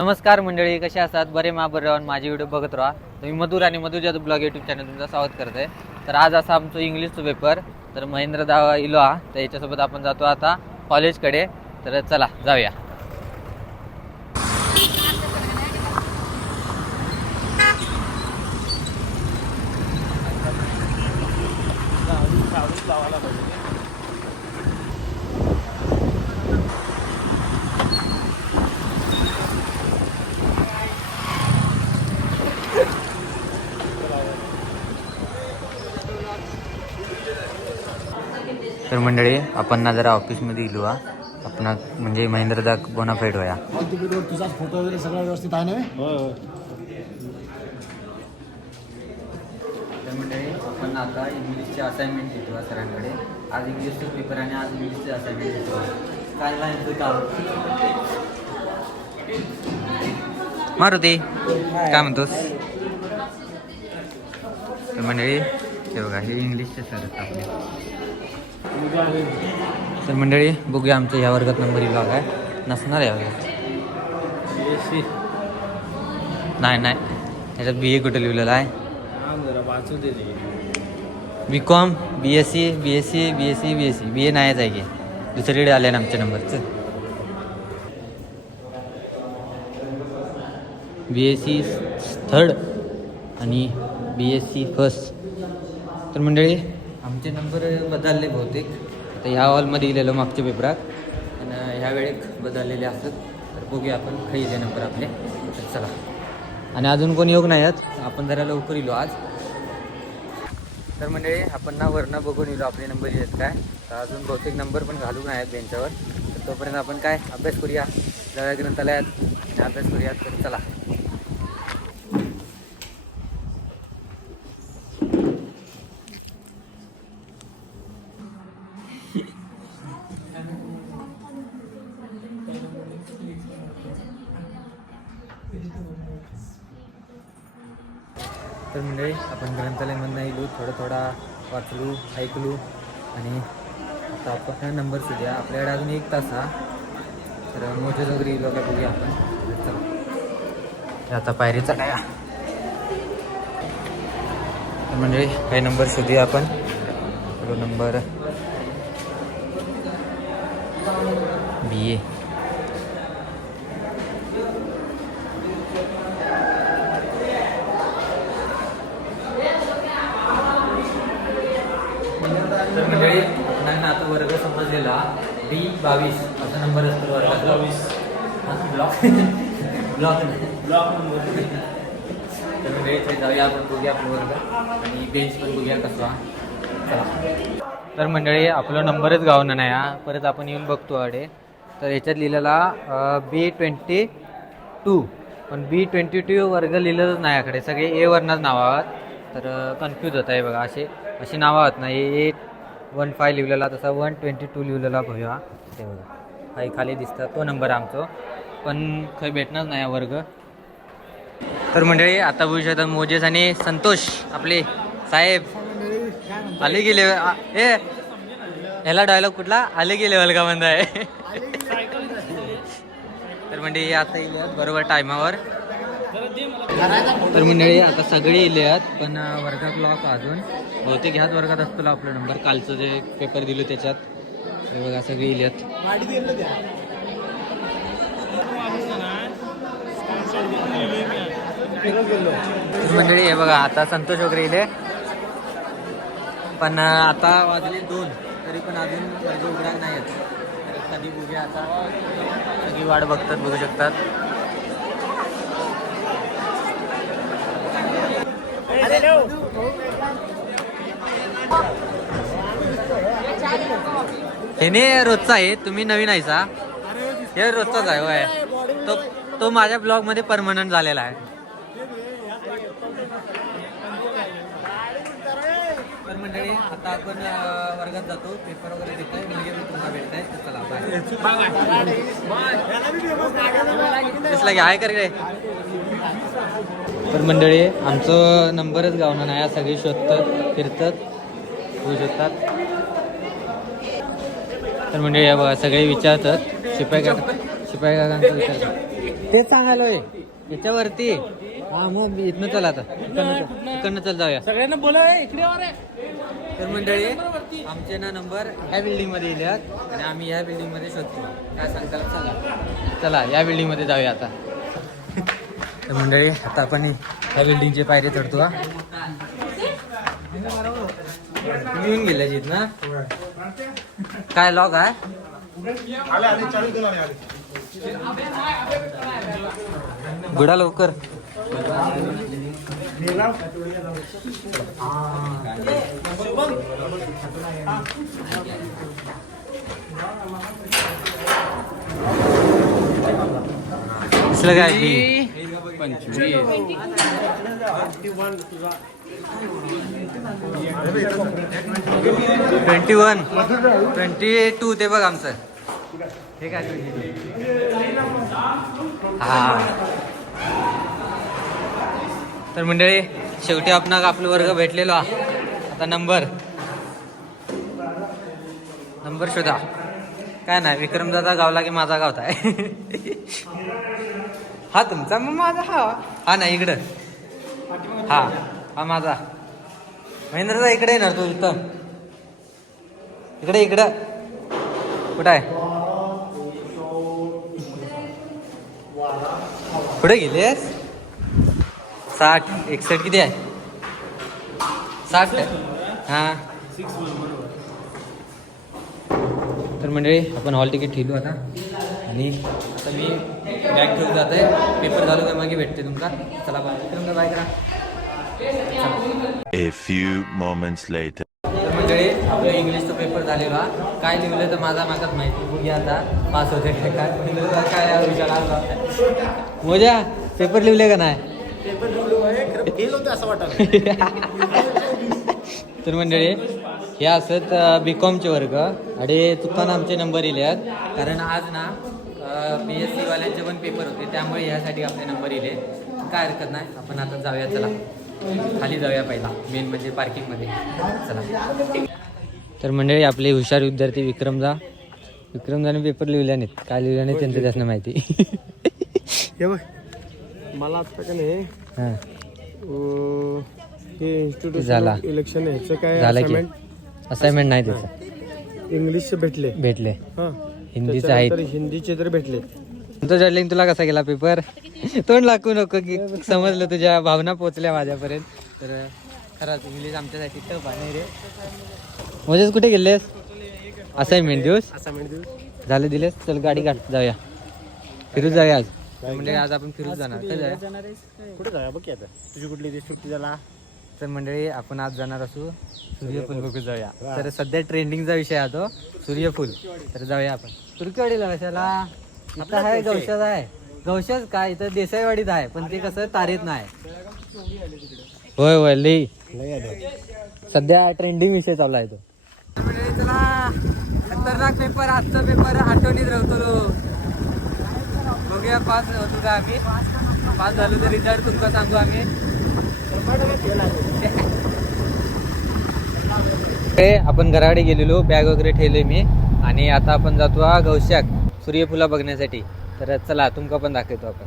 नमस्कार मंडळी, कसे असतात? बरे बरे माझी व्हिडिओ बघत राहा. मी मधुर आणि मधुर जाधव ब्लॉग यूट्यूब चॅनल तुमचं स्वागत करते. तर आज असा आमचं इंग्लिशचं पेपर, तर महेंद्र दा इलो हा, तर याच्यासोबत आपण जातो आता कॉलेजकडे. तर चला जाऊया. तर मंडळी आपण ना जरा ऑफिसमध्ये गेलो हा. आपण म्हणजे महेंद्र दा बोनाफाईड होया. तुझा फोटो वगैरे सगळं व्यवस्थित आहे ना? तर मंडळी आपण आता इंग्लिशचे असाइनमेंट घेतो सरांकडे. आज इंग्लिशचे पेपर आणि आज इंग्लिशचे असाइनमेंट घेतो. काय नाही काम मारुती, काय म्हणतोस? तर मंडळी हे बघा, हे इंग्लिशचे सर आहेत आपले. तर मंडळी बघूया आमच्या ह्या वर्गात नंबर इला काय नसणार या वर्गात. नाही ह्याच्यात बी ए कुठं लिहिलेलं आहे? बी कॉम, बी एस सी बी ए नाहीच आहे की, दुसरीकडे आले ना आमच्या नंबरचं. बी एस सी थर्ड आणि बी एस सी फर्स्ट. तर मंडळी आमचे नंबर बदलले बहुतेक. आता ह्या हॉलमध्ये लिहिलेलं मागच्या पेपरात आणि ह्या वेळेक बदललेले असतात. तर बघूया आपण खाईले नंबर आपले. तर चला. आणि अजून कोणी योग नाही आहेत, आपण जरा लवकर येलो आज. तर मंडळी आपण ना वरनं बघून येलो आपले नंबर येत काय. तर अजून बहुतेक नंबर पण घालून आहेत बेंचवर. तर तोपर्यंत आपण काय अभ्यास करूया, जवळ ग्रंथालयात आणि अभ्यास करूया. तर चला. तर मंडळी आपण ग्रंथालयामधनं येलो, थोडा वाचलो, ऐकलो आणि आता आपण नंबर शोधूया. आपल्याकडे अजून 1 तास हा. तर मोठे वगैरे येलो का बघूया आपण. चला आता पायरीचा काय तर मंडळी काही नंबर शोधूया आपण. नंबर बी ए. तर मंडळी नाही ना आता वर्ग समजलेला B22 असा नंबर असतो वर्गात. 22 ब्लॉक नंबर. तर मंडळी ते जाऊया आपण, बघूया आपला वर्ग आणि बेंच पण बघूया कसा. चला. तर मंडळी आपला नंबरच गावना नाही हा. परत आपण येऊन बघतो अडे. तर याच्यात लिहिलेला B22 पण B22 वर्ग लिहिलेलंच नाही आकडे, सगळे ए वरनंच नावं आहात. तर कन्फ्यूज होत आहे बघा. अशी नावं आहात ना. 815 लिहिलेला, तसा 122 लिहिलेला भूया. ते बघा काही खाली दिसतात, तो नंबर आमचा पण काही भेटणार नाही वर्ग. तर मंडळी आता बघू शकता मोजेस आणि संतोष आपले साहेब आले गेले. ह्याला डायलॉग कुठला? आले गेले वर्गामध्ये आहे. तर मंडळी आता येईल बरोबर टायमावर. तर मंडळी आता सगळे येले आहेत पण वर्गात लॉक अजून बहुतेक ह्याच वर्गात असतो आपला नंबर. कालचं जे पेपर दिलो त्याच्यात हे बघा सगळे येले आहेत. मंडळी हे बघा आता संतोष वगैरे येले पण आता वाजले 2 तरी पण अजून वर्ग उघडा नाही आहेत. तर कधी बघूया आता, सगळी वाट बघतात, बघू शकतात. हे रोजचा आहे, तुम्ही नवीन आहेसा. हे रोजचाच आहे होय. तो माझ्या ब्लॉग मध्ये परमनंट झालेला आहे. तर मंडळी आता आपण वर्गात जातो, पेपर वगैरे देतोय म्हणजे मी तुम्हाला भेटताय. तर चला बाय. आहे कर रे. तर मंडळी आमचं नंबरच गावणार नाही, सगळी शोधतात फिरतात, होऊ शकतात. तर मंडळी बघा सगळे विचारतात शिपाई काकांचा विचारतात. तेच सांगायलोय याच्यावरती. हा मग इथनं चला आता, इकडनं चल जाऊया सगळ्यांना बोला इकडे वर आहे. तर मंडळी आमचे ना नंबर ह्या बिल्डिंग मध्ये येतात आणि आम्ही ह्या बिल्डिंग मध्ये शोधतो. काय सांगता? चला चला या बिल्डिंग मध्ये जाऊया आता. तर मंडळी आता आपण ह्या बिल्डिंगचे पायरे चढतो. हा तुम्ही येऊन गेल्या जित ना काय लॉक आहे. गुडा लवकर. असलं काय की 21 ते बघ आमचं हे काय. हा तर मंडळी शेवटी आपण आपलं वर्ग भेटलेलो. आता नंबर शोधा. काय नाही विक्रमदादा गावला की माझा गावता आहे. हा तुमचा मग माझा. हा नाही इकडं. हा माझा. महेंद्रदा इकडे येणार तू. इथं इकडं कुठं आहे. कुठे गेलेस. 60 61 किती आहे. 60. हा तर मंडळी आपण हॉल तिकीट ठेवलो आता आणि आता मी बॅग घेऊन जात आहे. पेपर झालो का मागे भेटते तुमका. चला तुमका बाय करा. A few moments later. तर मंडळी आपलं इंग्लिशचा पेपर झालेला. काय लिहिलं तर माझा मागत माहिती. बघूया आता पास होते काय लिहिलं काय विचार. मोजा पेपर लिहिले का नाही. असं वाटत. तर मंडळी हे असत BComचे वर्ग आणि चुकानं आमचे नंबर इलेत. कारण आज ना BSc वाल्यांचे पण पेपर होते त्यामुळे ह्यासाठी आपले नंबर इले. काय हरकत नाही. आपण आता जाऊया. चला खाली जाऊया पहिला मेन म्हणजे पार्किंगमध्ये. चला. तर मंडळी आपले हुशार विद्यार्थी विक्रमदाने पेपर लिहिल्या नाहीत. काय लिहिल्या नाही त्यांचं त्यासनं माहिती. हे बघ मला आता का नाही हां हे इन्स्टिट्यूट झाला. इलेक्शन ह्याचं काय झालं की असाइनमेंट नाही त्याचं. इंग्लिशचे भेटले हा हा हिंदीचं आहे. त्याच्यानंतर हिंदीचे तर भेटले. तो जडलिंग तुला कसा गेला पेपर. तोंड लागू नको की समजलं तुझ्या भावना पोचल्या माझ्यापर्यंत. तर खरंच इंग्लिश आमच्यासाठी टफ आहे रे. मजेच कुठे गेलेस. असाइनमेंट दिवस झाले दिलेस. चल गाडी काढ जाऊया फिरू जाऊया आज. म्हणजे आज आपण फिरूच जाणार. काय जाऊया कुठे जाऊया बघ आता तुझी कुठली सुट्टी झाला. तर मंडळी आपण आज जाणार असू सूर्यफूल बघू जाऊया. तर सध्या ट्रेंडिंगचा विषय आहे तो सूर्यफूल. तर जाऊया आपण तुर्कीवाडीला. कशाला इथं आहे गवशाच आहे. गवशाच काय इथं देसाईवाडीत आहे पण ते कसं तारेत नाही. होय लई सध्या ट्रेंडिंग विषय चालू आहे तो. चला खतरनाक पेपर. आजचा पेपर आठवणीत राहतो. बघूया पास होतो का आम्ही. पास झालो तर रिझल्ट तुमका सांगू आम्ही. आपण घराकडे गेलेलो. बॅग वगैरे ठेवले मी आणि आता आपण जातो गवशाक सूर्यफुला बघण्यासाठी. तर चला तुमका पण दाखवतो आपण.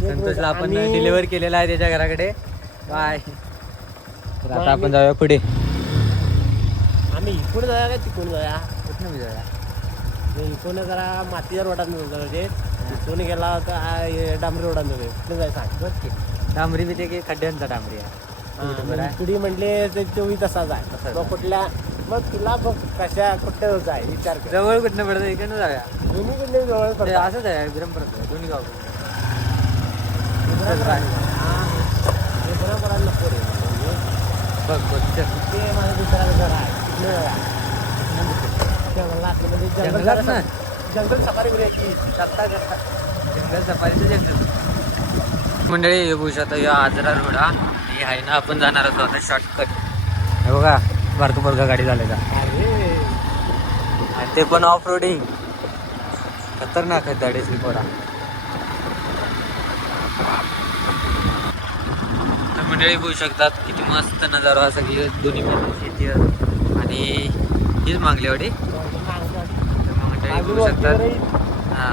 संतोषला आपण डिलिव्हर केलेला आहे त्याच्या घराकडे. बाय. तर आता आपण जाऊया पुढे. आम्ही इकडे जाऊया का तिकडून जाऊया. कुठनं बी जाऊया. इकडून जरा मातीच्या रोडात जाऊ. ते तिथून गेला होता डांबरी रोडात जाऊ. कुठे जायचं सांग. बघ की डांबरी बी ते की खड्ड्यांचा डांबरी आहे. पुढे म्हटले तोही तसाच आहे. मग कुठल्या मग तुला बघ कशा कुठं जाय विचार कर. जवळ कुठनं पडतं इकडनं जाऊया. दोन्हीकडे जवळ ते पडतं. असंच आहे विक्रम परत दोन्ही गाव. पडायला नको रे. बघ चल. ते माझं दुसरा घर आहे. तिकडे जाऊया. जंगलात म्हणजे जंगलात ना जंगल सफारी करूया. जंगल सफारीचं जंगल. मंडळी हे बघू शकता या आजरा रोड हा हे आहे ना. आपण जाणार होतो आता शॉर्टकट. हे बघा भारत मुलगा गाडी झालेला आणि ते पण ऑफ रोडिंग. खतरनाक आहे गाडी स्लिपोरा. तर मंडळी बघू शकतात किती मस्त नजारा हा. सगळी दोन्ही शेती आणि हीच मागली वाडी. मंडळी बघू शकतात हा.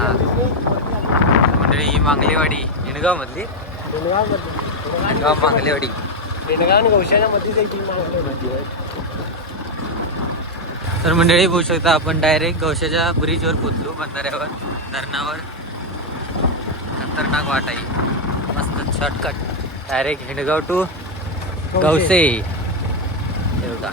मंडळी ही मांगलेवाडी हिणगाव मधली हिणगाव मांगलेवाडी. पेंडगाव आणि गौशाच्या मध्येच एक टीम आहे. तर मंडळी बघू शकता आपण डायरेक्ट गौशाच्या ब्रिजवर पोचलो, बंधाऱ्यावर धरणावर. खतरनाक वाट आहे, मस्त शॉर्टकट डायरेक्ट हिंडगाव टू गौसे. हे बघा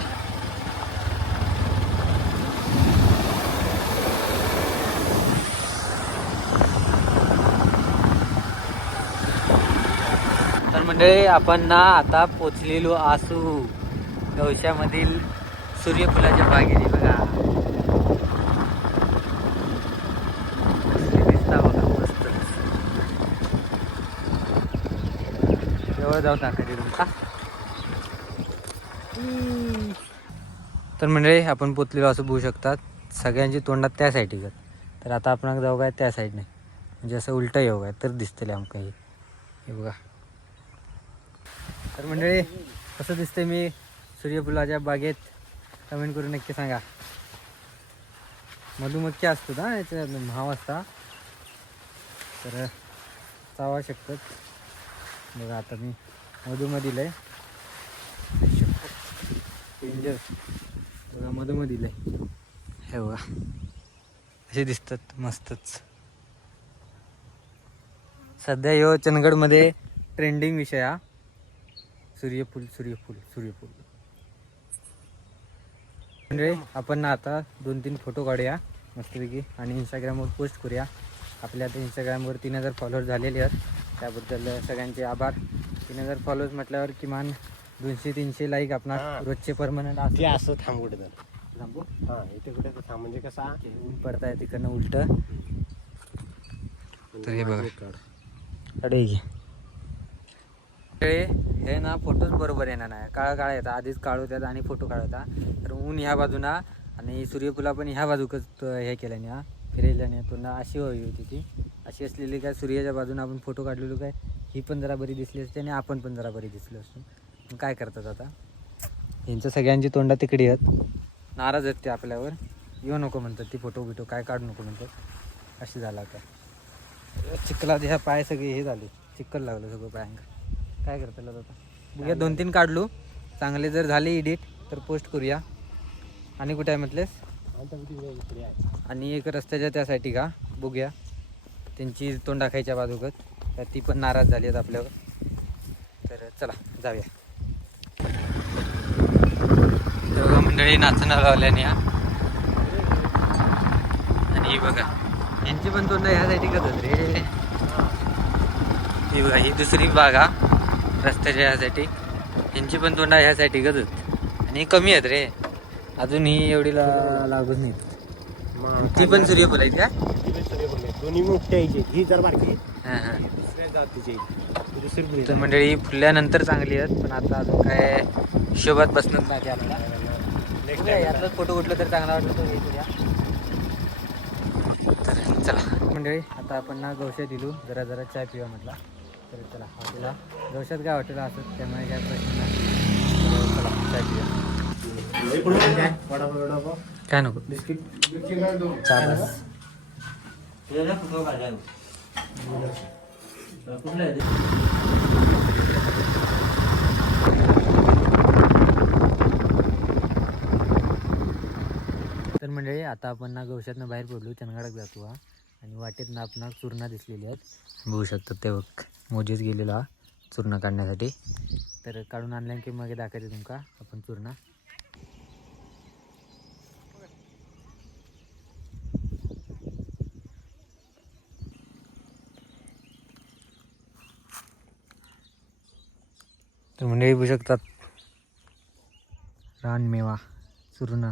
तर मंडळी आपण ना आता पोचलेलो असू गौशामधील सूर्यफुलाच्या बागेने. बघा दिसता बघा मस्त. जवळ जाऊ नका तुमचा. तर मंडळी आपण पोचलेलो असं बघू शकतात. सगळ्यांची तोंडात त्या साईड आहेत. तर आता आपण जाऊ काय त्या साईडने, म्हणजे असं उलटं येऊ काय तर दिसतले आमका. हे बघा. तर मंडळी कसं दिसतंय मी सूर्यफुलाच्या बागेत, कमेंट करून नक्की सांगा. मधुमक्खी असतो ना याच्या भाव असता, तर चावा शकतात. बघा आता मी मधुमध्ये दिलंय. बघा मधुमध्ये दिलंय. हे बघा असे दिसतात मस्तच. सध्या ह्यो चंदगडमध्ये ट्रेंडिंग विषय हा सूर्यफूल सूर्यफूल सूर्यफूल. म्हणजे आपण ना आता 2-3 फोटो काढूया मस्तपैकी आणि इंस्टाग्रामवर पोस्ट करूया. आपल्या आता इंस्टाग्रामवर 3000 फॉलोअर्स झालेले आहेत, त्याबद्दल सगळ्यांचे आभार. 3000 फॉलोअर्स म्हटल्यावर किमान 200-300 लाईक आपण रोजचे परमनंट ते असं थांबू कुठे तर थांबू. हा इथे कुठे तर थांब, म्हणजे कसा ऊन पडताय तिकडनं उलट. तर हे बघा अडे हे ना फोटोच बरोबर येणार नाही. काळा काळा येतात, आधीच काळ होत्यात आणि फोटो काढवता. तर ऊन ह्या बाजूना आणि सूर्यफुला पण ह्या बाजूकच हे केल्याने हा फिरायल्याने पुन्हा अशी हवी होती ती. अशी असलेली काय सूर्याच्या बाजूने आपण फोटो काढलेलो काय ही पण जरा बरी दिसली असते आणि आपण पण जरा बरी दिसलो असतो. पण काय करतात आता, यांचं सगळ्यांची तोंडा तिकडी आहेत. नाराज आहेत ते आपल्यावर. येऊ नको म्हणतात ती, फोटो बिटो काय काढू नको म्हणतात. अशी झाला आता चिखलात ह्या पाय सगळे हे झाले, चिखल लागलं सगळं पायांना. काय करता आता बघूया. 2-3 काढलो चांगले, जर झाले एडिट तर पोस्ट करूया. आणि कुठे आहे म्हटलेस? आणि एक रस्त्याच्या त्या साईडी का बघूया, त्यांची तोंड दाखायच्या बाजूकत, तर ती पण नाराज झाली आहेत आपल्यावर. तर चला जाऊया. तर मंडळी नाचणं लावल्याने हा. आणि बघा यांची पण तोंड ह्या साईडी करतात रे. ही बघा ही दुसरी बाग हा रस्त्याच्या ह्यासाठी. यांची पण तोंडा ह्यासाठी गजत आणि कमी आहेत रे, अजून ही एवढी लागत नाही. ती पण सूर्यफुलाची का? दोन्ही मोठे यायचे, ही जर बारकी हां हां. दुसऱ्या जातीची दुसरी. तर मंडळी फुलल्यानंतर चांगली आहेत, पण आता अजून काय हिशोबात बसणार नाही आपल्याला. यातलाच फोटो उठलं तर चांगला वाटलं तर घेऊया. तर चला मंडळी आता आपण ना गौशात दिलो, जरा जरा चाय पिवा म्हटला. तर चला हॉटेलला गौशात काय हॉटेल असत त्यामुळे काय प्रश्न नाही. चला चाय पिऊया. काय नको बिस्किट चहा बस. तर मंडळी आता आपण ना गौशातनं बाहेर पडलो, चंदगडात जातो हा. आणि वाटेत ना आपण चूर्णा दिसलेली आहेत बघू शकतो. ते बघ मोजेच गेलेलो हा चूर्ण काढण्यासाठी. तर काढून आणल्या की मग दाखवते तुमका आपण चूर्ण. तर मंडळी बघू शकतात रानमेवा चूर्ण.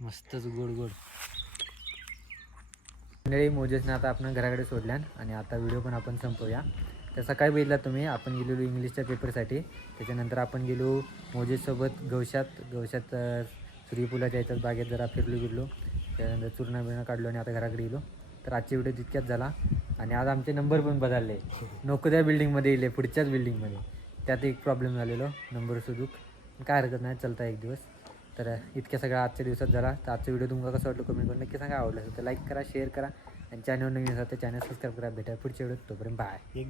मस्तच गोड गोड. मंडळी मोजेसने आता आपण घराकडे सोडल्यान आणि आता व्हिडिओ पण आपण संपवूया. तर सकाळी बघितला तुम्ही आपण गेलेलो इंग्लिशच्या पेपरसाठी. त्याच्यानंतर आपण गेलो मोजेससोबत गौशात सूर्यफुलाच्या याच्यात बागेत जरा फिरलो गेलो. त्यानंतर चूर्ण बिर्ण काढलो आणि आता घराकडे गेलो. तर आजची व्हिडिओ तितक्याच झाला. आणि आज आमचे नंबर पण बदलले, नको त्या बिल्डिंगमध्ये येले पुढच्याच बिल्डिंगमध्ये. त्यात एक प्रॉब्लेम झालेलो नंबर सुधूक. काय हरकत नाही, चलता एक दिवस. तर इतक्या सगळ्या आजच्या दिवसात झाला. तर आजचा व्हिडिओ तुम्हाला कसं वाटलं कमेंट करून नक्की सांगा. आवडलं असेल तर लाईक करा, शेअर करा आणि चॅनल नवीन असेल तर चॅनल सबस्क्राईब करा. भेटा पुढच्या व्हिडिओत, तोपर्यंत बाय.